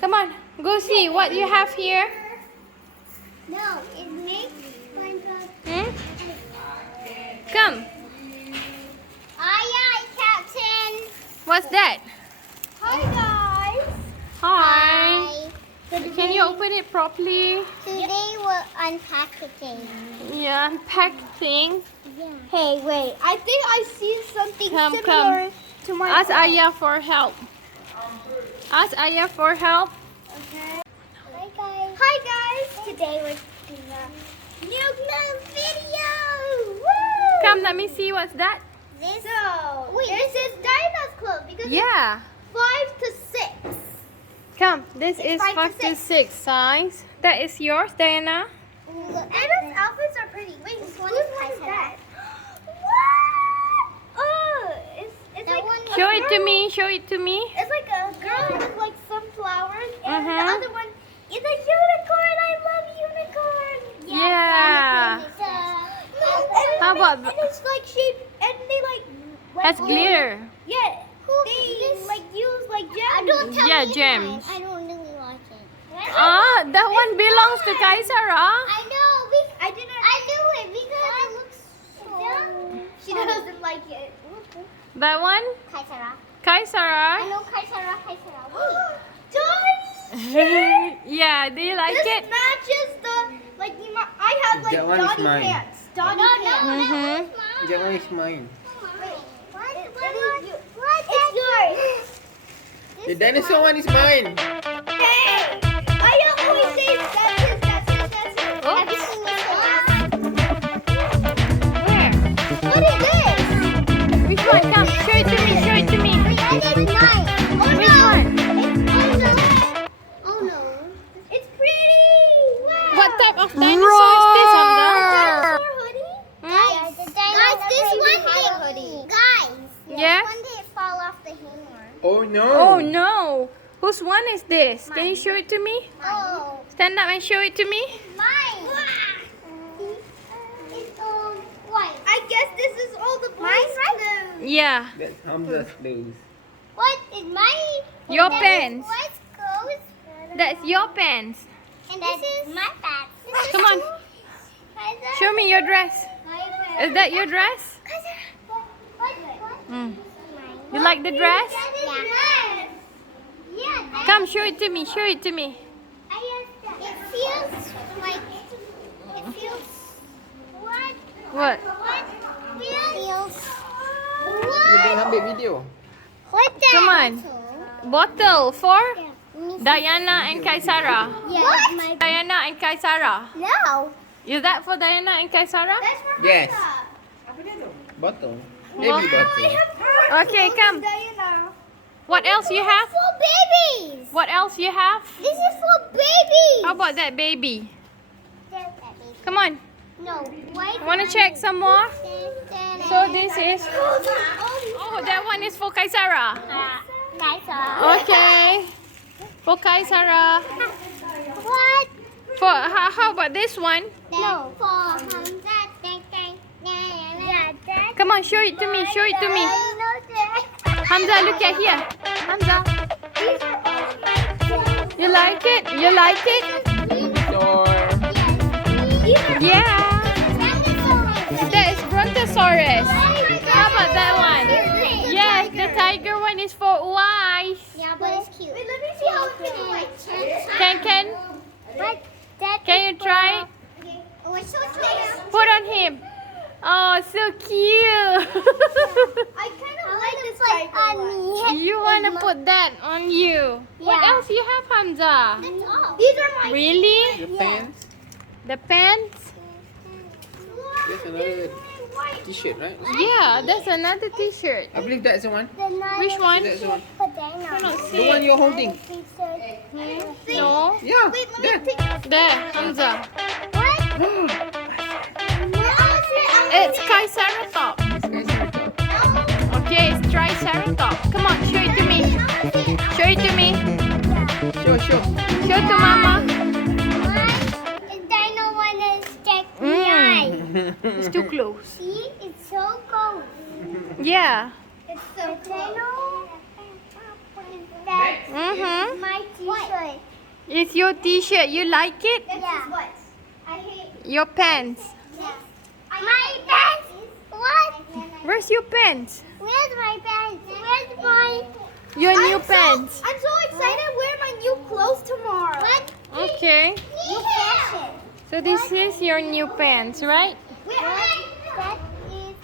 Come on, go see what you have here. No, it makes Hmm? Come. Aye, aye, Captain. What's that? Hi, guys. Hi. Can you open it properly? Today we're unpacking. Yeah, unpack things. Yeah. Hey, wait. I think I see something Come. to my Ask Ayah for help. Ask Ayah for help. Okay. Hi, guys. Hi, guys. Today we're doing a new video. Woo! Come, let me see what's that. This is Diana's clothes because Yeah. it's 5 to 6. Come, this is 5 5 to to 6 size. That is yours, Diana. Anna's outfits are pretty. Wait, this one is that? What? Oh, it's like one. Show it to me. Show it to me. It's like a girl with like some flowers, and the Uh-huh. other one is a unicorn. I love unicorn. Yeah. How about and it's like shaped, and they like Has glitter. Yeah. They like use like gems. Yeah, gems. I don't really like it. Ah, that one belongs to Kaisara. I know. I knew it because it looks so. She doesn't like it. That one? Kaisara. Kaisara. I know Kaisara. Johnny. Yeah, do you like This it? matches the like. I have like That one is Johnny mine. pants. Johnny pants. Mhm. That one is mine. What? It's yours. The dinosaur one is mine. Hey! I always say that's his. Oh. Have you seen this one? Where? What is this? Which one? Come, show it to me. Show it to me. That is mine. Oh Which no! one? Oh no! It's pretty. Wow. What type of dinosaur is this, Hamza? Dinosaur hoodie? Hmm? Guys, this one hoodie. Guys. Yeah? One day it fall off the hanger. Oh no. Oh no. Whose one is this? Can you show it to me? Oh. Stand up and show it to me. Mine. It's white. I guess this is all the boys' clothes. Yeah. That's Hamza's clothes. What is mine? Your That is pants. boys' clothes. That's your pants. And this is my pants. Come on. Show me your dress. Is that your dress? Mm. You like the dress? Yeah. Come, show it to me. Show it to me. It feels like. It feels. What? What? What feels? You can ambil video. What the? Come on. Bottle for Yeah. Diana and Kaisara. What? Diana and Kaisara. No. Is that for Diana and Kaisara? That's for Yes. Hannah. Bottle. What? Baby bottle. Okay, come. Diana. What else you have? For babies. What else you have? This is for babies. How about that baby? Come on. No. White. Want to check some more? So this is. Oh, that one is for Kaisara. Okay. For Kaisara. What? For how about this one? No. For Come on, show it to me. Show it to me. Hamza, look at here. Hamza, you like it? You like it? Door. Yeah. That is Brontosaurus. How about that one? Yes, the tiger one is for Uwais. Yeah, but it's cute. Wait, let me see how it feels like. Can But that can you try it? What's so nice? Put on him. Oh, so cute. I kind of like this like on me. You want to put that on you. What Yeah. else you have, Hamza? That's all. These are my Really? Your pants. The pants? There's another t-shirt, right? Yeah, that's another t-shirt. I believe that's the one. Which one? That's the one. I don't The see one it. you're holding. No. Yeah. Wait, let There. me take. There, Hamza. What? It's Triceratops. Okay, it's Triceratops. Come on, show it to me. Show it to me. Show. Show it to Mama. Dino one is check me eye. It's too close. See, it's so cold. Yeah. It's so dino. That's Mm-hmm. my t-shirt. t-shirt. It's your t-shirt. You like it? Yeah. What? I hate. Your pants. Yeah. My pants. What? Where's your pants? Where's my pants? Where's my? Your new pants. I'm so excited to wear my new clothes tomorrow. What? Okay. New fashion. So this is your new pants, right? Wait, that is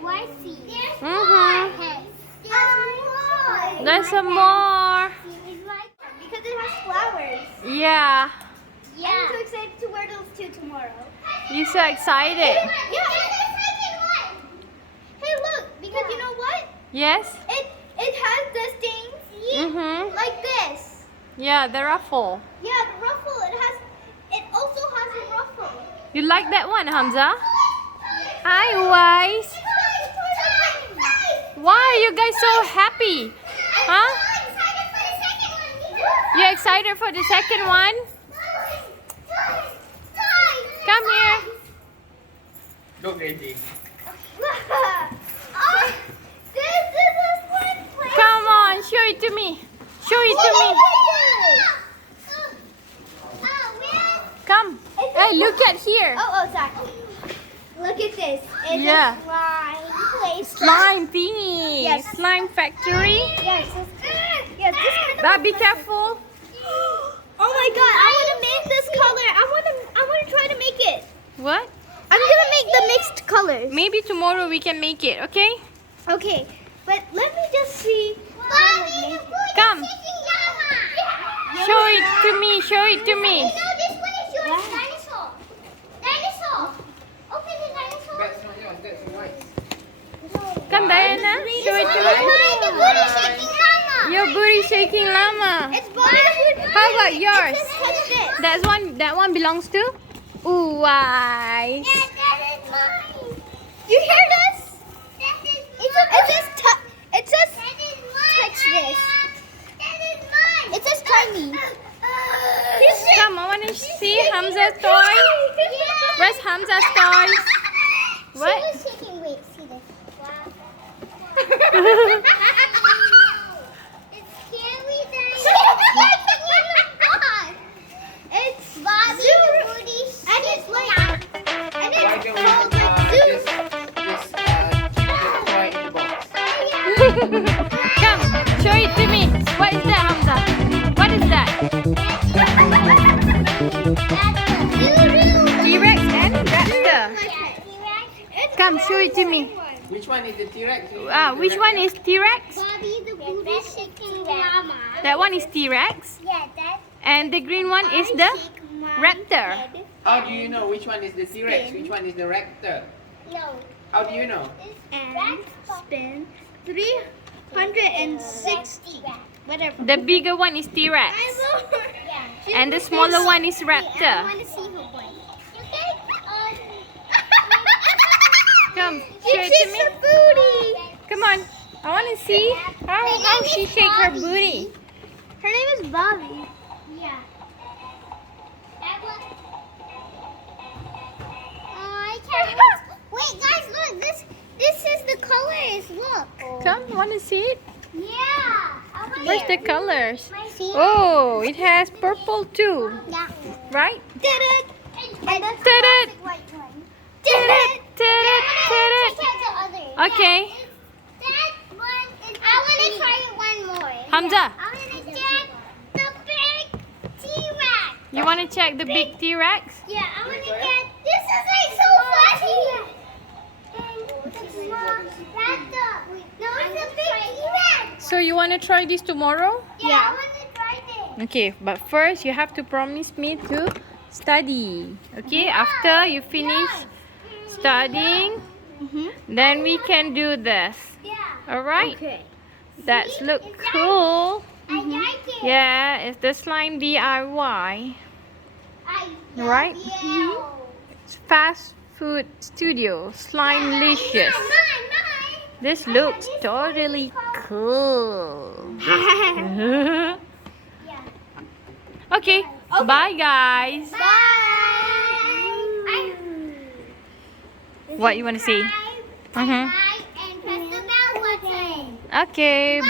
YC. Mm-hmm. There's There's some more. It's like because it has flowers. Yeah. Yeah. I'm so excited to wear those two tomorrow. You're so excited. Yeah. Hey, look, because you know what? Yes? It has this thing, see? Mm-hmm. Like this. Yeah, the ruffle. Yeah, the ruffle. It also has a ruffle. You like that one, Hamza? Hi, Wise. Why are you guys so happy? Huh? You excited for the second one? Come here. Go crazy. This is a swing place. Come on, show it to me. Show it to me. Come. Hey, look at here. Oh, sorry. Look at this. It's Yeah. a slime place. Slime thingy. Yes. Slime factory. Yes. Yes. This kind of. But be careful. Oh my God! I want to make this color. I want to try to make it. What? I'm gonna make the mixed colors. Maybe tomorrow we can make it, okay? Okay, but let me just see. how to make it. Come. Show it to me. Show it to me. No, this one is yours. Dinosaur. Dinosaur. Open the dinosaur. That's not yours, that's white. Come, Diana. Show it to me. The booty shaking llama. Your booty shaking llama. It's booty. How about yours? It says touch this. That one belongs to? Ooh, Wise. Yeah, that is mine. You hear this? It says touch this. That is mine. It says tiny. Come, I want to see Hamza's toy. Where's Hamza's toys? What? She was shaking. Wait, see this. It's scary that it's Bobby the booty and it's like and Why it's don't we called like just keep the toy in the box? Come, show it to me. What is that, Hamza? What is that? T-Rex and Raptor. Come, show it to me. Which one is the T-Rex? Which one is T-Rex? Bobby the booty shaking llama. That one is T-Rex. Yeah, that's And the green one is the Raptor. How do you know which one is the T-Rex? Which one is the Raptor? No. How do you know? And spin 360. Whatever. The bigger one is T-Rex. Yeah. And the smaller one is I Raptor. want to see who wins. Come, She show it to shakes me. her booty. Come on. I want to see how she shake her booty. Her name is Bobby. Yeah. I can't. Wait, guys, look. This is the colors. Look. Come, want to see it? Yeah. Where's the colors? See? Oh, it has purple too, Yeah. right? Did it. And that's Did it. the white one. Did it, did it, did it. Okay. That one is I want to try it one more. Hamza, I want to check the big T-Rex. you want to check the big T-Rex? Yeah, I want to get. This is like so funny. No, it's a big T-Rex. So you want to try this tomorrow? Yeah, I want to try this. Okay, but first you have to promise me to study. Okay, after you finish studying, then we can do this. Yeah. Alright? Okay. That's look cool. I like it. Yeah, it's the slime DIY. I Right? you. It's fast food studio. Slime-licious. Mine. This looks totally cool. Yeah. Okay, bye guys. Bye. What you want to say? Subscribe, like, and press the bell button. Okay, bye.